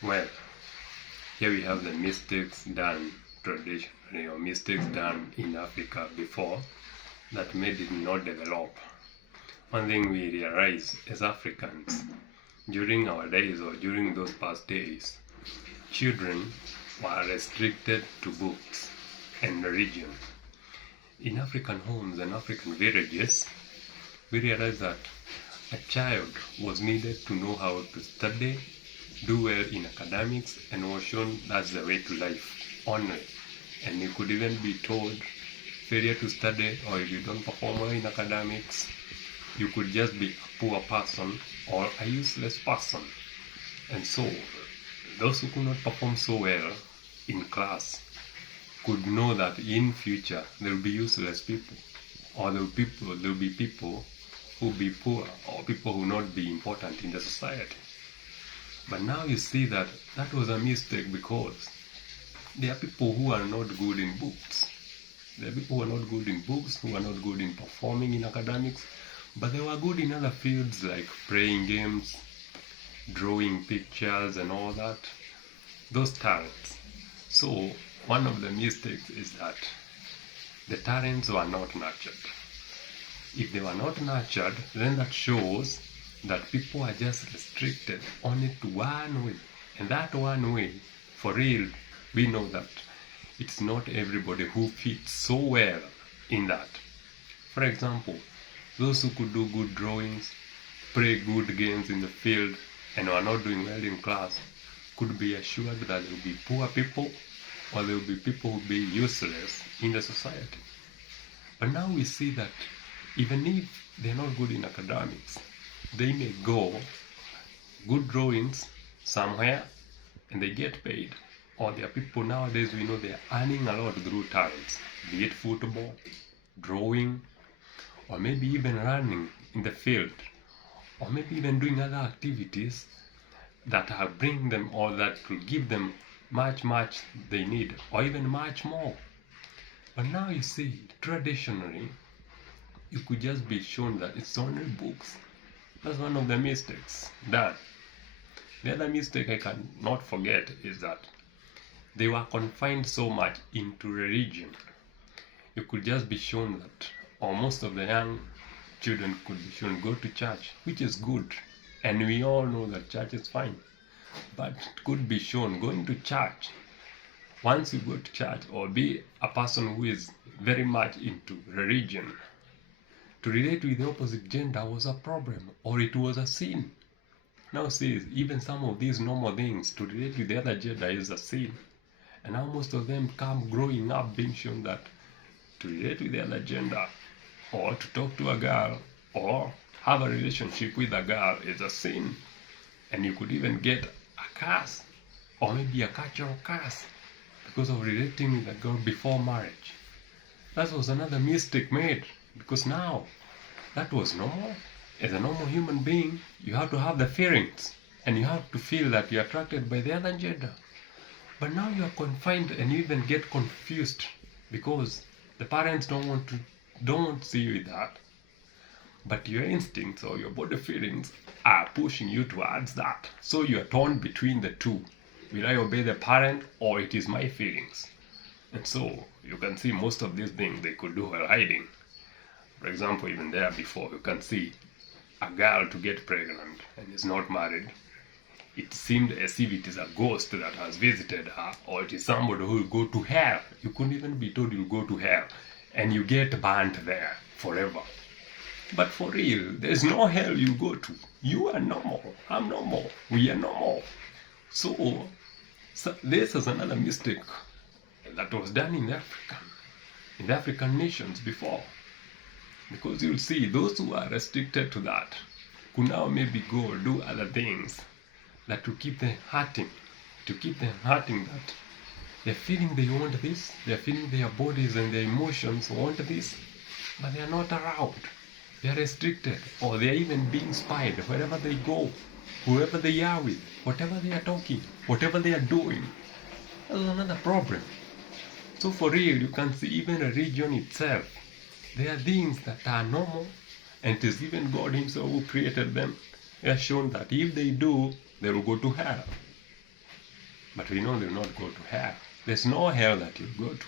Well, here we have the mistakes done traditionally or mistakes done in Africa before that made it not develop. One thing we realize as Africans during our days or during those past days, children were restricted to books and religion. In African homes and African villages, we realized that a child was needed to know how to study, do well in academics, and was shown that's the way to life only. And you could even be told failure to study, or if you don't perform well in academics, you could just be a poor person or a useless person. And so those who could not perform so well in class could know that in future there will be useless people, or there will be people who will be poor, or people who will not be important in the society. But now you see that that was a mistake, because there are people who are not good in books. There are people who are not good in books, who are not good in performing in academics, but they were good in other fields like playing games, drawing pictures and all that, those talents. So one of the mistakes is that the talents were not nurtured. If they were not nurtured, then that shows that people are just restricted only to one way. And that one way, for real, we know that it's not everybody who fits so well in that. For example, those who could do good drawings, play good games in the field, and are not doing well in class could be assured that there will be poor people, or there will be people who will be useless in the society. But now we see that even if they're not good in academics, they may go good drawings somewhere and they get paid. Or there are people nowadays, we know they're earning a lot through talents, be it football, drawing, or maybe even running in the field, or maybe even doing other activities that are bring them, or that will give them much they need, or even much more. But now you see, traditionally, you could just be shown that it's only books. That's one of the mistakes done. The other mistake I cannot forget is that they were confined so much into religion. You could just be shown that, or most of the young children could be shown go to church, which is good, and we all know that church is fine. But it could be shown going to church. Once you go to church, or be a person who is very much into religion, to relate with the opposite gender was a problem, or it was a sin. Now see, even some of these normal things, to relate with the other gender is a sin. And now most of them come growing up being shown that to relate with the other gender, or to talk to a girl, or have a relationship with a girl is a sin. And you could even get a curse, or maybe a cultural curse, because of relating with a girl before marriage. That was another mistake made, because now that was normal. As a normal human being, you have to have the feelings, and you have to feel that you're attracted by the other gender. But now you are confined, and you even get confused because the parents don't want to see you with that. But your instincts or your body feelings are pushing you towards that. So you are torn between the two. Will I obey the parent, or it is my feelings? And so you can see most of these things they could do while hiding. For example, even there before, you can see a girl to get pregnant and is not married. It seemed as if it is a ghost that has visited her, or it is somebody who will go to hell. You couldn't even be told you'll go to hell, and you get burnt there forever. But for real, there's no hell you go to. You are normal, I'm normal, we are normal. So this is another mistake that was done in the African nations before. Because you'll see those who are restricted to that could now maybe go do other things that to keep them hurting, that they're feeling they want this, they're feeling their bodies and their emotions want this, but they're not around. They're restricted, or they're even being spied wherever they go, whoever they are with, whatever they are talking, whatever they are doing. That's another problem. So for real, you can see even religion itself, there are things that are normal, and it is even God himself who created them. They are shown that if they do, they will go to hell. But we know they will not go to hell. There's no hell that you go to.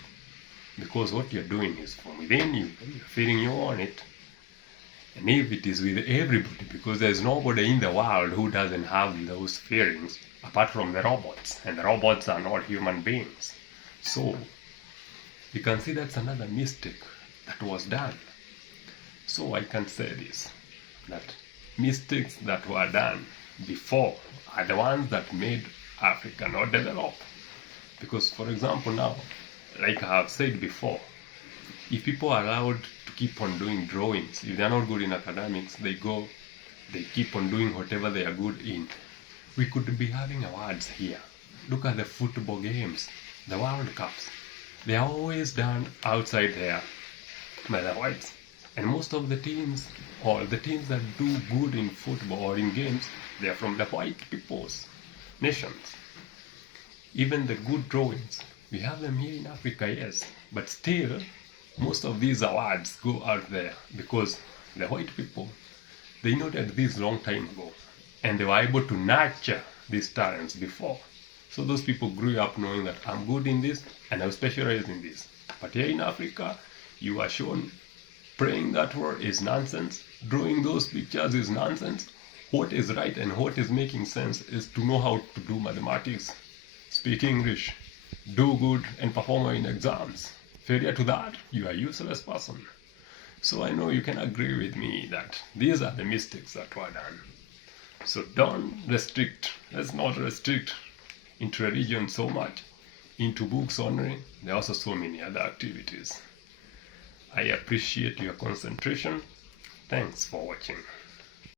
Because what you're doing is from within you, you're feeling you on it. And if it is with everybody, because there's nobody in the world who doesn't have those feelings apart from the robots, and the robots are not human beings. So you can see that's another mistake that was done. So I can say this, that mistakes that were done before are the ones that made Africa not develop. Because, for example, now, like I have said before, if people are allowed to keep on doing drawings, if they're not good in academics, they keep on doing whatever they are good in. We could be having awards here. Look at the football games, the World Cups. They are always done outside there by the whites. And most of the teams, or the teams that do good in football or in games, they are from the white people's nations. Even the good drawings, we have them here in Africa, yes, but still, most of these awards go out there because the white people, they noted this long time ago, and they were able to nurture these talents before. So those people grew up knowing that I'm good in this and I'm specialized in this. But here in Africa, you are shown praying that word is nonsense, drawing those pictures is nonsense. What is right and what is making sense is to know how to do mathematics, speak English, do good and perform in exams. Failure to that, you are a useless person. So I know you can agree with me that these are the mistakes that were done. So don't restrict, let's not restrict into religion so much, into books only. There are also so many other activities. I appreciate your concentration. Thanks for watching.